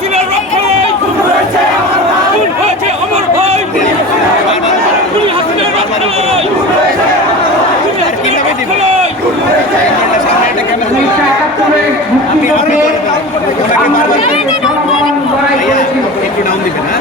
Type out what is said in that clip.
হাসিনার রক্ষায় খুন হয়েছে আমার ভাই। খুন হয়েছে আমার ভাই। খুন হাসিনার রক্ষায় খুন হয়েছে আপনি একটু ডাউন দিবেন হ্যাঁ?